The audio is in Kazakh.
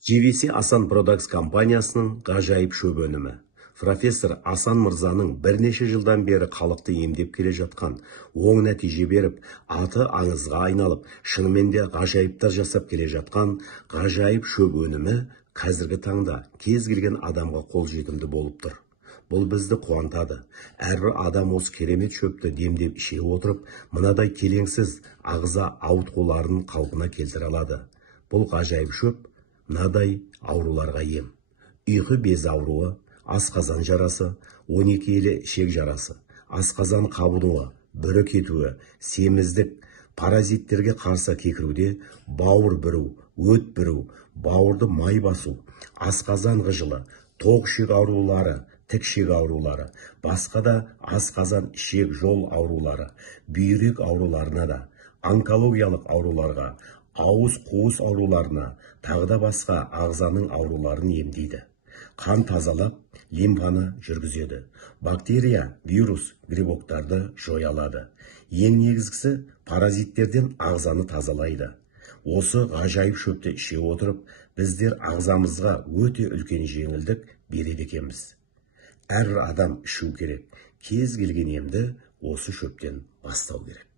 GVC Асан Products компаниясының ғажайып шөп өнімі. Профессор Асан Мырзаның бірнеше жылдан бері халықты емдеп келе жатқан, оң нәтиже беріп, аты аңызға айналып, шынымен де ғажайыптар жасап келе жатқан ғажайып шөп өнімі қазіргі таңда кез келген адамға қолжетімді болып тұр. Бұл бізді қуантады. Әрбір адам осы керемет шөпті демдеп іше отырып, мынадай келеңсіз ағза ауытқуларын қалпына келтіре алады. Бұл ғажайып шөп мынадай ауруларға ем. Ұйқы без ауруы, асқазан жарасы, 12 елі ішек жарасы, асқазан қабынуы, бүрі кетуі, семіздік, паразиттерге қарсы кекіруде, бауыр бүру, өт бүру, бауырды май басу, асқазан ғыжылы, тоқ ішек аурулары, тік ішек аурулары, басқа да асқазан ішек жол аурулары, бүйрек ауруларына да, онкологиялық ауруларға, ауыз қуыс ауруларына, тағы да басқа ағзаның ауруларын емдейді. Қан тазалап, лимфаны жүргізеді. Бактерия, вирус, грибоктарды жоя алады. Ең негізгісі паразиттерден ағзаны тазалайды. Осы ғажайып шөпті іше отырып, біздер ағзамызға өте үлкен жеңілдік береді екенбіз. Әрбір адам ішу керек. Кез келген емді осы шөптен бастау керек.